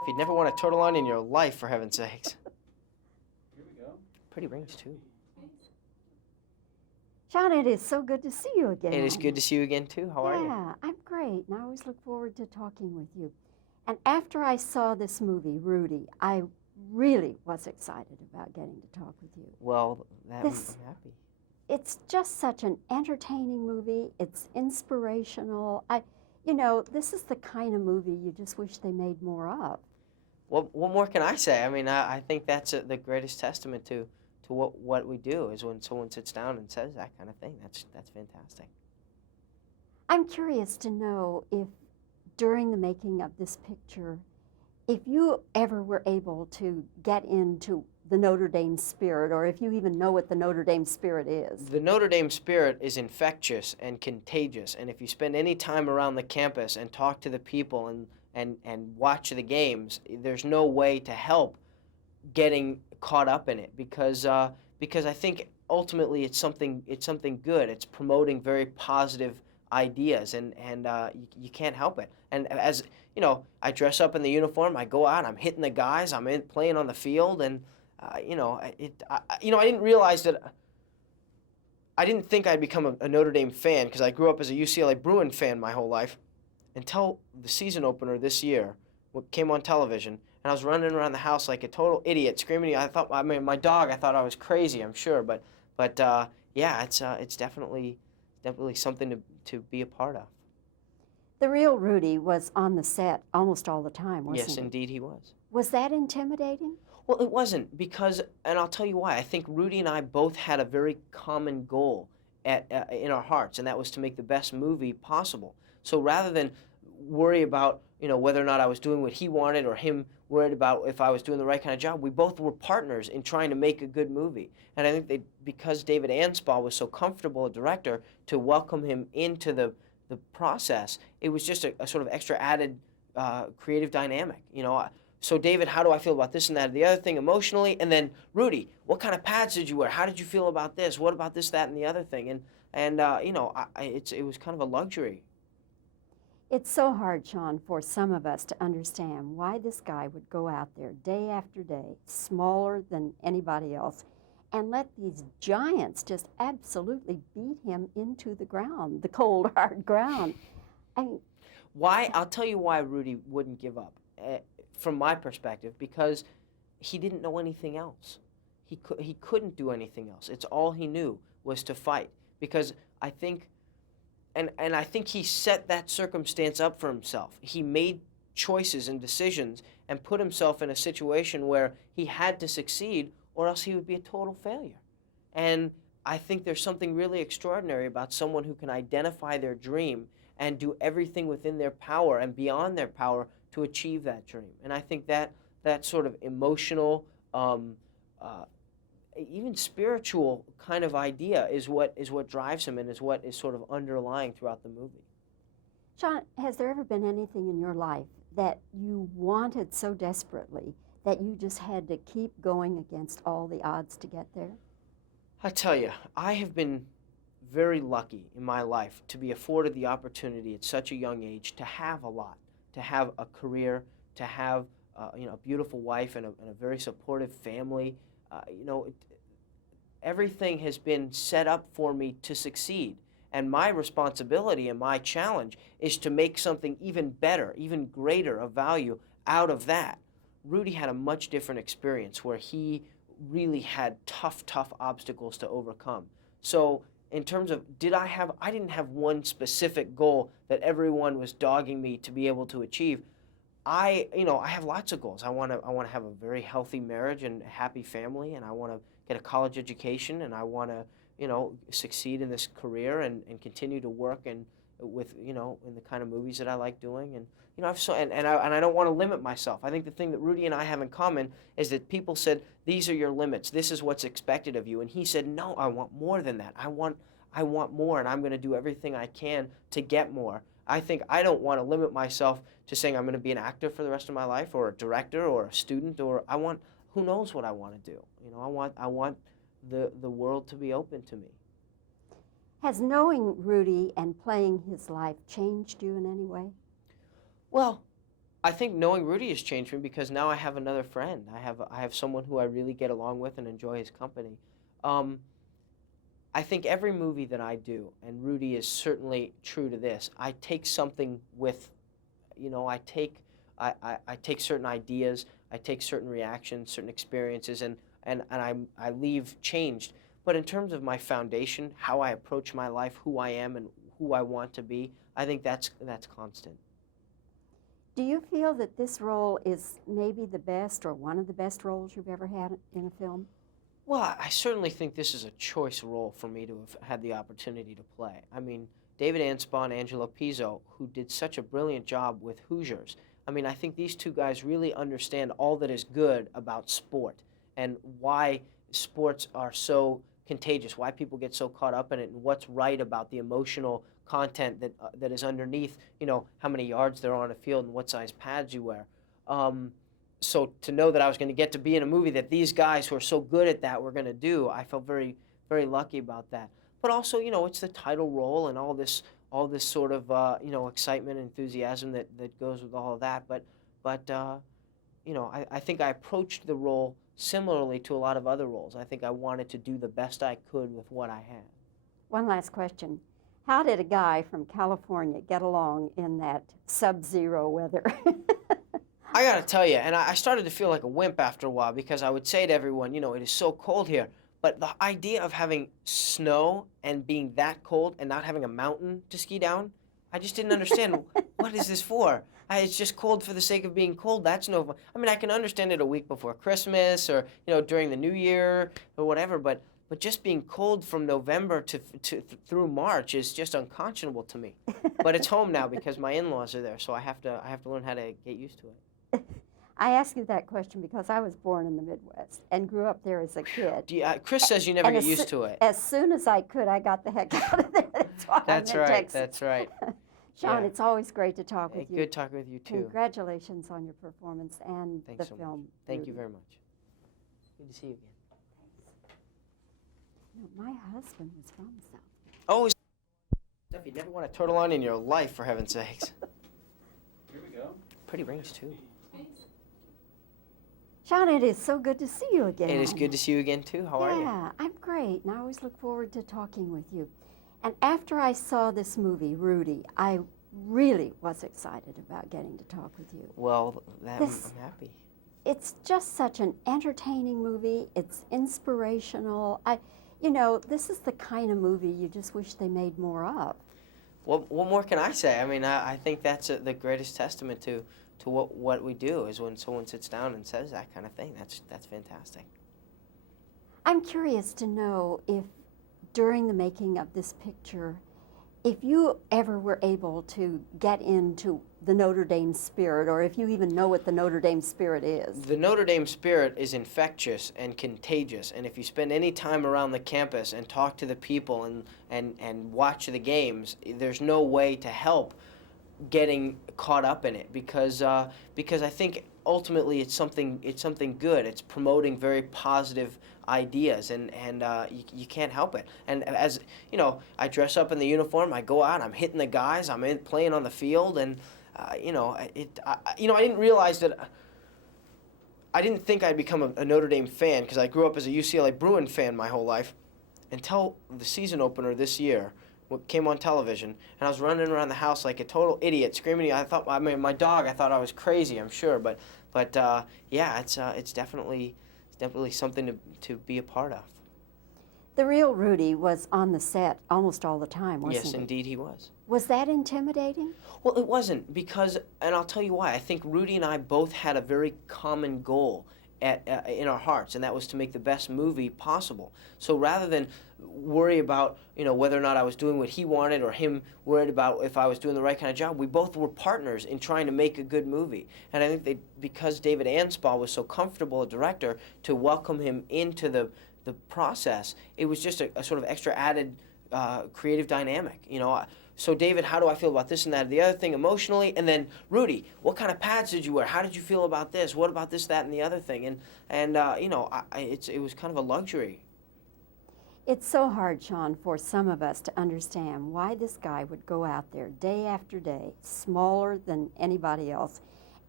You'd never want a turtle on in your life, for heaven's sakes. Here we go. Pretty rings, too. Sean, it is so good to see you again. It is good to see you again, too. How are you? Yeah, I'm great, and I always look forward to talking with you. And after I saw this movie, Rudy, I really was excited about getting to talk with you. Well, I'm This- happy. It's just such an entertaining movie. It's inspirational. This is the kind of movie you just wish they made more of. What more can I say? I mean, I think that's the greatest testament to what we do is when someone sits down and says that kind of thing. That's fantastic. I'm curious to know if during the making of this picture, if you ever were able to get into the Notre Dame spirit, or if you even know what the Notre Dame spirit is. The Notre Dame spirit is infectious and contagious, and if you spend any time around the campus and talk to the people and watch the games, there's no way to help getting caught up in it because I think ultimately it's something good. It's promoting very positive ideas, and you can't help it. And as you know, I dress up in the uniform, I go out, I'm hitting the guys, I'm playing on the field, and I didn't realize that. I didn't think I'd become a Notre Dame fan because I grew up as a UCLA Bruin fan my whole life until the season opener this year, what came on television, and I was running around the house like a total idiot, screaming. My dog, I thought I was crazy, I'm sure, but yeah, it's definitely something to be a part of. The real Rudy was on the set almost all the time, wasn't he? Yes, indeed he was. Was that intimidating? Well, it wasn't because, and I'll tell you why. I think Rudy and I both had a very common goal in our hearts, and that was to make the best movie possible. So rather than worry about whether or not I was doing what he wanted or him worried about if I was doing the right kind of job, we both were partners in trying to make a good movie. And I think because David Anspaugh was so comfortable a director, to welcome him into the process, it was just a sort of extra added creative dynamic. So David, how do I feel about this and that and the other thing emotionally? And then Rudy, what kind of pads did you wear? How did you feel about this? What about this, that, and the other thing? And it was kind of a luxury. It's so hard, Sean, for some of us to understand why this guy would go out there day after day, smaller than anybody else, and let these giants just absolutely beat him into the ground, the cold, hard ground. I mean, why? I'll tell you why Rudy wouldn't give up. From my perspective, because he didn't know anything else. He couldn't do anything else. It's all he knew was to fight. Because I think, and I think he set that circumstance up for himself. He made choices and decisions and put himself in a situation where he had to succeed or else he would be a total failure. And I think there's something really extraordinary about someone who can identify their dream and do everything within their power and beyond their power to achieve that dream. And I think that sort of emotional, even spiritual kind of idea is what drives him and is what is sort of underlying throughout the movie. Sean, has there ever been anything in your life that you wanted so desperately that you just had to keep going against all the odds to get there? I tell you, I have been very lucky in my life to be afforded the opportunity at such a young age to have a lot. To have a career, to have a beautiful wife and a very supportive family. Everything has been set up for me to succeed. And my responsibility and my challenge is to make something even better, even greater of value out of that. Rudy had a much different experience where he really had tough obstacles to overcome. So in terms of I didn't have one specific goal that everyone was dogging me to be able to achieve. I have lots of goals. I want to have a very healthy marriage and a happy family, and I want to get a college education, and I want to succeed in this career and continue to work in the kind of movies that I like doing, and I don't want to limit myself. I think the thing that Rudy and I have in common is that people said, these are your limits, this is what's expected of you, and he said, no, I want more than that. I want more, and I'm going to do everything I can to get more. I think I don't want to limit myself to saying I'm going to be an actor for the rest of my life, or a director, or a student, or who knows what I want to do. I want the world to be open to me. Has knowing Rudy and playing his life changed you in any way? Well, I think knowing Rudy has changed me because now I have another friend. I have someone who I really get along with and enjoy his company. Um, I think every movie that I do, and Rudy is certainly true to this, I take something with, I take certain ideas, I take certain reactions, certain experiences, and I leave changed. But in terms of my foundation, how I approach my life, who I am, and who I want to be, I think that's constant. Do you feel that this role is maybe the best or one of the best roles you've ever had in a film? Well, I certainly think this is a choice role for me to have had the opportunity to play. I mean, David Anspaugh and Angelo Pizzo, who did such a brilliant job with Hoosiers. I mean, I think these two guys really understand all that is good about sport and why sports are so contagious, why people get so caught up in it, and what's right about the emotional content that is underneath, how many yards there are on a field and what size pads you wear. Um, so to know that I was going to get to be in a movie that these guys who are so good at that were going to do, I felt very, very lucky about that. But also, it's the title role and all this sort of excitement and enthusiasm that goes with all of that. But I think I approached the role similarly to a lot of other roles. I think I wanted to do the best I could with what I had. One last question. How did a guy from California get along in that sub-zero weather? I gotta tell you, and I started to feel like a wimp after a while because I would say to everyone, it is so cold here. But the idea of having snow and being that cold and not having a mountain to ski down, I just didn't understand. What is this for? It's just cold for the sake of being cold. That's no fun. I mean, I can understand it a week before Christmas or, during the New Year or whatever, but just being cold from November to through March is just unconscionable to me. But it's home now because my in-laws are there, so I have to learn how to get used to it. I ask you that question because I was born in the Midwest and grew up there as a kid. Chris says you never And get used to it. As soon as I could, I got the heck out of there. That's why That's I'm in right. Texas. That's right. Sean, Yeah. it's always great to talk with you. Good talking with you too. Congratulations on your performance and Thanks the so film. much. Thank you Rudy. very much. Good to see you again. My husband was from South. Oh, stuff you never want a turtle on in your life, for heaven's sakes. Here we go. Pretty rings too. Sean, it is so good to see you again. It is good to see you again too. How are you? Yeah, I'm great, and I always look forward to talking with you. And after I saw this movie, Rudy, I really was excited about getting to talk with you. Well, I'm happy. It's just such an entertaining movie. It's inspirational. This is the kind of movie you just wish they made more of. What more can I say? I mean, I think that's the greatest testament to what we do is when someone sits down and says that kind of thing. That's fantastic. I'm curious to know if during the making of this picture, if you ever were able to get into the Notre Dame spirit, or if you even know what the Notre Dame spirit is. The Notre Dame spirit is infectious and contagious, and if you spend any time around the campus and talk to the people and watch the games, there's no way to help getting caught up in it because I think ultimately it's something good. It's promoting very positive ideas, and you can't help it. And as I dress up in the uniform, I go out, I'm hitting the guys, I'm playing on the field, and I didn't realize that. I didn't think I'd become a Notre Dame fan because I grew up as a UCLA Bruin fan my whole life until the season opener this year came on television, and I was running around the house like a total idiot, screaming. My dog, I thought I was crazy, I'm sure, but yeah, it's definitely something to be a part of. The real Rudy was on the set almost all the time, wasn't he? Yes, indeed he was. Was that intimidating? Well, it wasn't because, and I'll tell you why. I think Rudy and I both had a very common goal in our hearts, and that was to make the best movie possible. So rather than worry about whether or not I was doing what he wanted or him worried about if I was doing the right kind of job, we both were partners in trying to make a good movie. And I think because David Anspaugh was so comfortable a director, to welcome him into the process, it was just a sort of extra added creative dynamic. So David, how do I feel about this and that, the other thing emotionally? And then Rudy, what kind of pads did you wear? How did you feel about this? What about this, that, and the other thing? And it was kind of a luxury. It's so hard, Sean, for some of us to understand why this guy would go out there day after day, smaller than anybody else,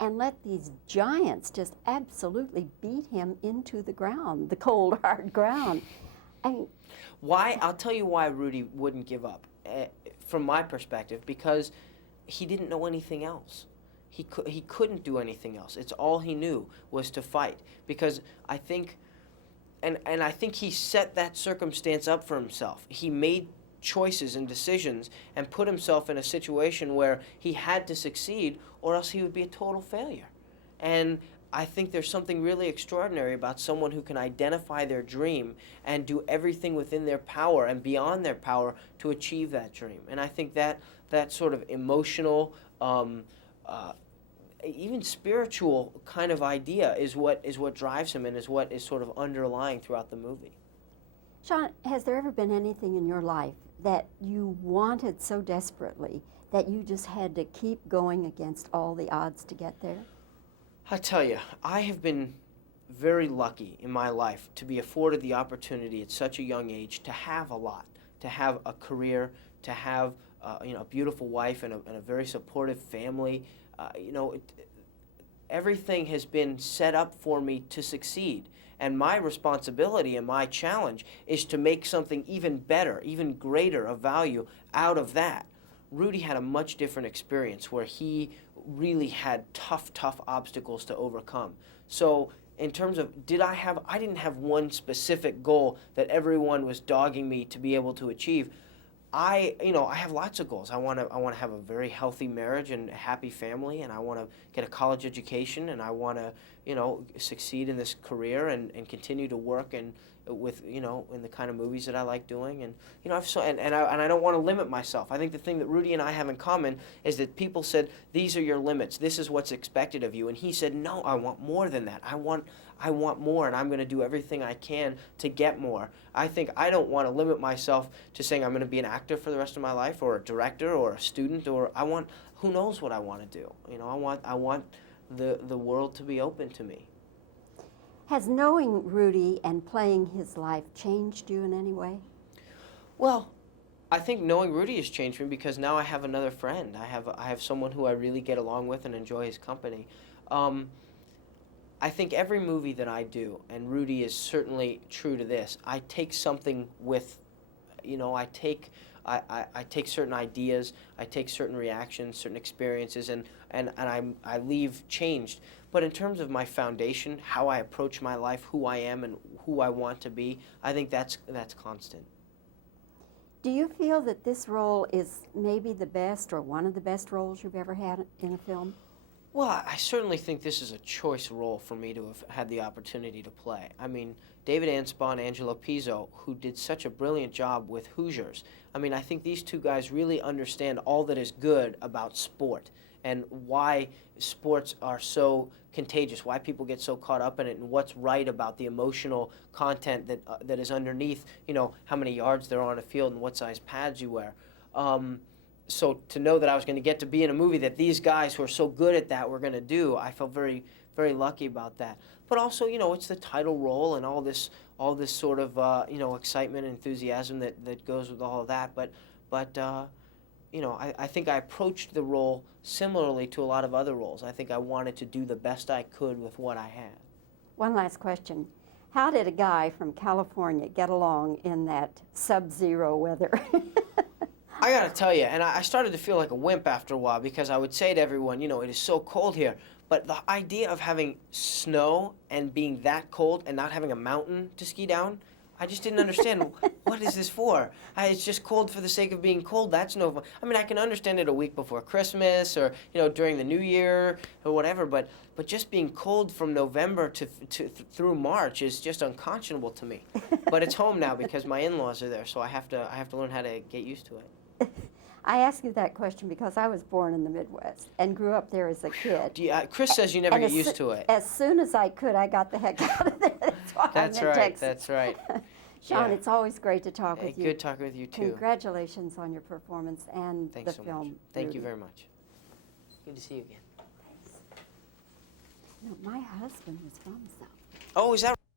and let these giants just absolutely beat him into the ground, the cold, hard ground. I mean, why? I'll tell you why Rudy wouldn't give up, from my perspective, because he didn't know anything else. He couldn't do anything else. It's all he knew was to fight. Because I think, and I think he set that circumstance up for himself. He made choices and decisions and put himself in a situation where he had to succeed or else he would be a total failure. And I think there's something really extraordinary about someone who can identify their dream and do everything within their power and beyond their power to achieve that dream. And I think that sort of emotional, even spiritual kind of idea is what drives him and is what is sort of underlying throughout the movie. Sean, has there ever been anything in your life that you wanted so desperately that you just had to keep going against all the odds to get there? I tell you, I have been very lucky in my life to be afforded the opportunity at such a young age to have a lot, to have a career, to have a beautiful wife and a very supportive family. Everything has been set up for me to succeed. And my responsibility and my challenge is to make something even better, even greater of value out of that. Rudy had a much different experience where he really had tough obstacles to overcome. So in terms of, I didn't have one specific goal that everyone was dogging me to be able to achieve. I have lots of goals. I want to have a very healthy marriage and a happy family, and I want to get a college education, and I want to, succeed in this career and continue to work in the kind of movies that I like doing, and I don't want to limit myself. I think the thing that Rudy and I have in common is that people said, these are your limits. This is what's expected of you, and he said, no, I want more than that. I want more, and I'm going to do everything I can to get more. I think I don't want to limit myself to saying I'm going to be an actor for the rest of my life, or a director, or a student, or who knows what I want to do. I want the world to be open to me. Has knowing Rudy and playing his life changed you in any way? Well, I think knowing Rudy has changed me because now I have another friend. I have someone who I really get along with and enjoy his company. I think every movie that I do, and Rudy is certainly true to this, I take something with, I take certain ideas, I take certain reactions, certain experiences, and I leave changed. But in terms of my foundation, how I approach my life, who I am and who I want to be, I think that's constant. Do you feel that this role is maybe the best or one of the best roles you've ever had in a film? Well, I certainly think this is a choice role for me to have had the opportunity to play. I mean, David Anspaugh and Angelo Pizzo, who did such a brilliant job with Hoosiers. I mean, I think these two guys really understand all that is good about sport and why sports are so contagious, why people get so caught up in it, and what's right about the emotional content that is underneath, how many yards there are on a field and what size pads you wear. So to know that I was going to get to be in a movie that these guys who are so good at that were going to do, I felt very, very lucky about that. But also, it's the title role and all this sort of, excitement and enthusiasm that goes with all of that. But I think I approached the role similarly to a lot of other roles. I think I wanted to do the best I could with what I had. One last question. How did a guy from California get along in that sub-zero weather? I gotta tell you, and I started to feel like a wimp after a while because I would say to everyone, it is so cold here. But the idea of having snow and being that cold and not having a mountain to ski down, I just didn't understand. What is this for? It's just cold for the sake of being cold. That's no fun. I mean, I can understand it a week before Christmas or, during the New Year or whatever, but just being cold from November to through March is just unconscionable to me. But it's home now because my in-laws are there, so I have to learn how to get used to it. I ask you that question because I was born in the Midwest and grew up there as a kid. Chris says you never get used to it. As soon as I could, I got the heck out of there. That's why I'm in Texas. That's right. Sean, Yeah. It's always great to talk with you. Good talking with you, too. Congratulations on your performance and Thanks the so film. much. Thank Rudy. you very much. Good to see you again. Thanks. My husband was from South. Oh, is that